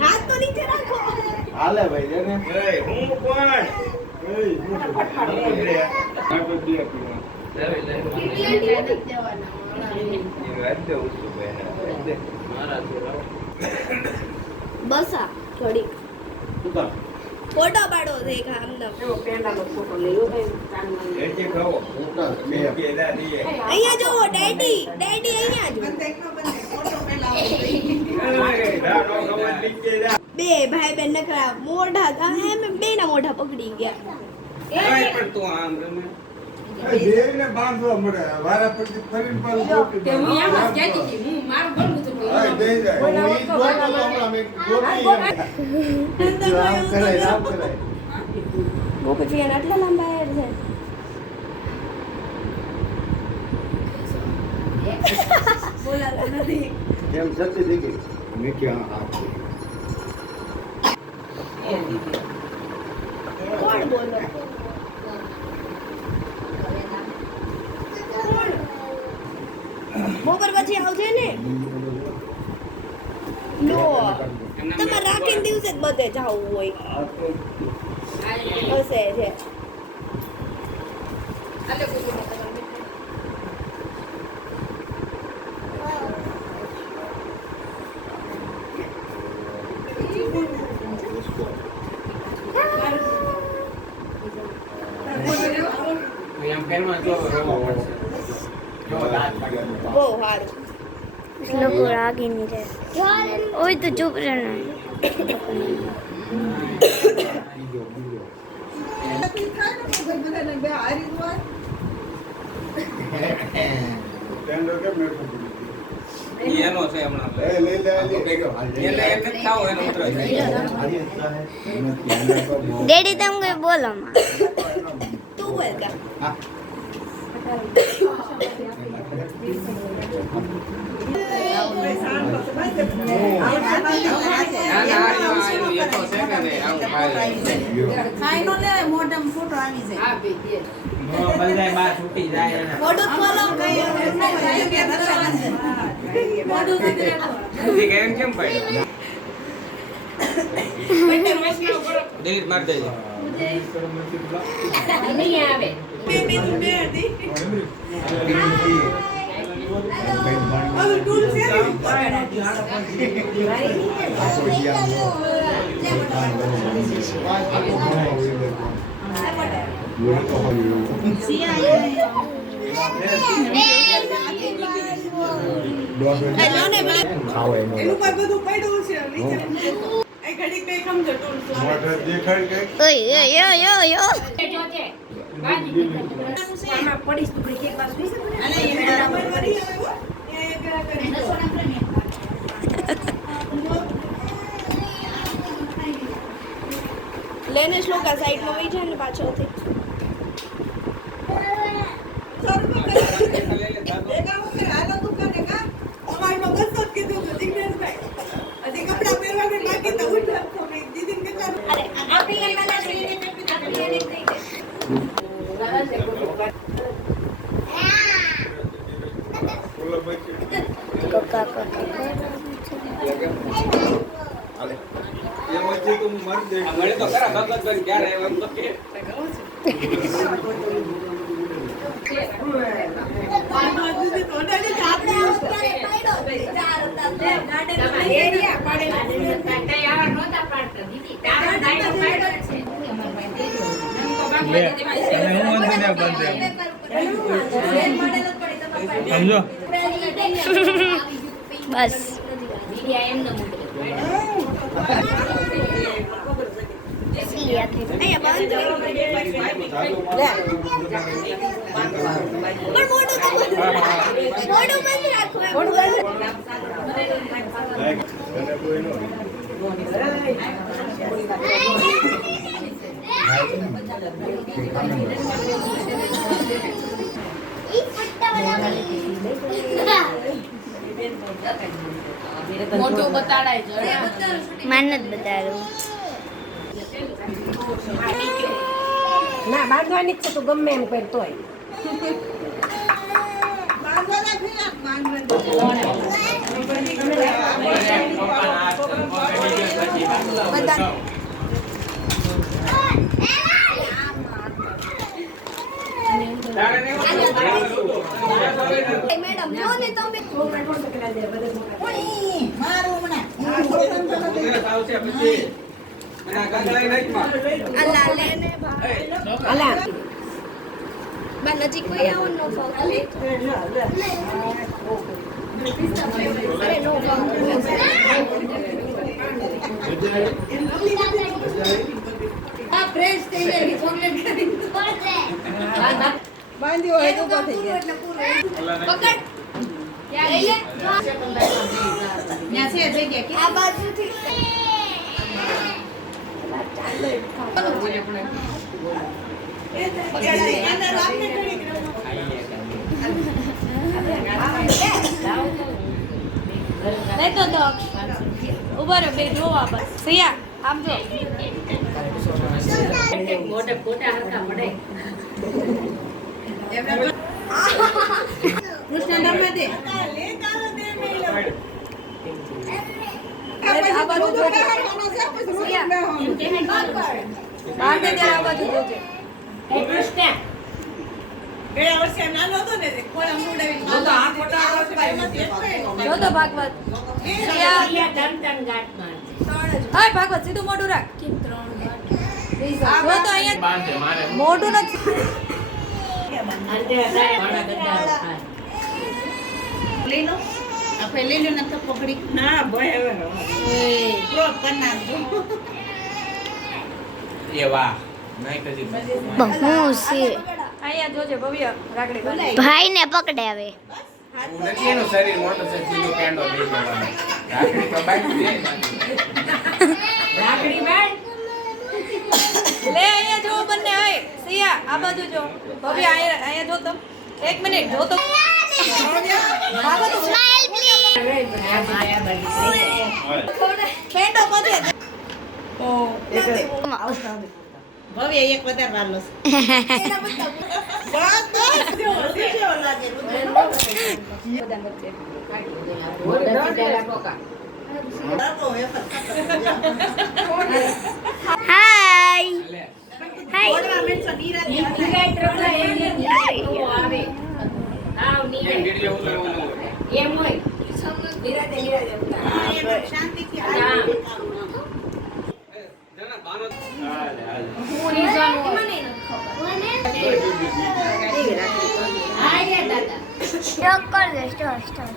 હાથ તો નીચે રાખો. હાલે ભાઈ જેને હું કોણ બસા થોડી ફોટો પાડો છે એક આમનો અહીંયા જોવો ડેડી ડેડી અહીંયા જો બે ભાઈ બેન નખરા મોઢા એમ બે ના મોઢા પકડી ગયા દેવીને બાંધવા મળે વારા પછી ફરીને પાછું ગોપી હું એમ જ કહેતી હતી હું મારું ભણવું હતું દઈ જાય હું ઈ જોતો તો હમણાં મેં ગોપી રામ કરાય ગોપીજી આટલા લાંબા હેર છે બોલાતા નથી કેમ સતી દીધી મેં ક્યાં હાથ કોણ બોલો બપોર પછી આવશે ને નો તમારે રાખીને દિવસે જ બધે જવું હોય હશે છે બહુ સારું લોકો રાગી નહીં રહે ઓય તો ચૂપ રહેના ટેન્ડર કે મેં એનો છે હમણાં એ લઈ લે એટલે એક જ ખાવ એનો ઉતરે ડેડી તમે કઈ બોલો માં તું બોલ કા મોઢું ખોલો કેમ પડ્યું ડિલીટ માર દેજો નહીં આવે ઓય ઓય ઓય ઓય લેને શ્લોકા સાઈડમાં વહી જાય ને પાછળથી કોકા કોકા મળે તો ખરા ભગત ક્યારે એમ તો કે સમજો બસ મોટું બતાડાય છે માન જ બતાડું ના બાંધવાની જ છે તું ગમે એમ કર તોય બધા મેડમ જો ને તમે અલા લેને અલા બા નજીક કોઈ આવો નો ફાવ અરે નો આ ફ્રેશ થઈ ગઈ ચોકલેટ કરી બાંધ્યો હોય તો ઉભો થઈ જાય. પકડ લઈ લે ત્યાં છે જગ્યા કે આ બાજુથી નહીં તો ઉભા રહો બે જોવા બસ સિયા આમ જો મોટે કોટા હરખા પડે કૃષ્ણ રમે દે. આ બાજુ જોજે બહાર ને જરા આ બાજુ જોજે હે કૃષ્ણ જો તો ભાગવત સિયા ટન ટન ગાંઠ માર હાય ભાગવત સીધું મોઢું રાખ જો તો અહીંયા મોઢું નથી અંતે હતા મારા ગદ્દારો ખાય લઈ લો આપણે લઈ લો ને તો પકડી ના ભય હવે ક્રોપ કરી નાખજો. એ વાહ નહીં કદી બહુ છે અહીંયા જોજે ભવ્ય રાખડી બાંધી. ભાઈ ને પકડે હવે નથી એનું શરીર મોટું છે સીધો કેન્ડો લઈ જવાનો રાખડી તો બાકી દે રાખડી બાંધ લે અહીંયા જો બંને હોય સિયા આ બાજુ જો ભવ્ય અહીંયા જો તો એક મિનિટ જો તો ભાગવત સ્માઈલ પ્લીઝ માયા બની પેન્ડો પજે ભવ્ય એક વધારે વાલો છે. હાય હાય એમ હોય હું રીઝન સ્ટોક કર દે સ્ટોક સ્ટોક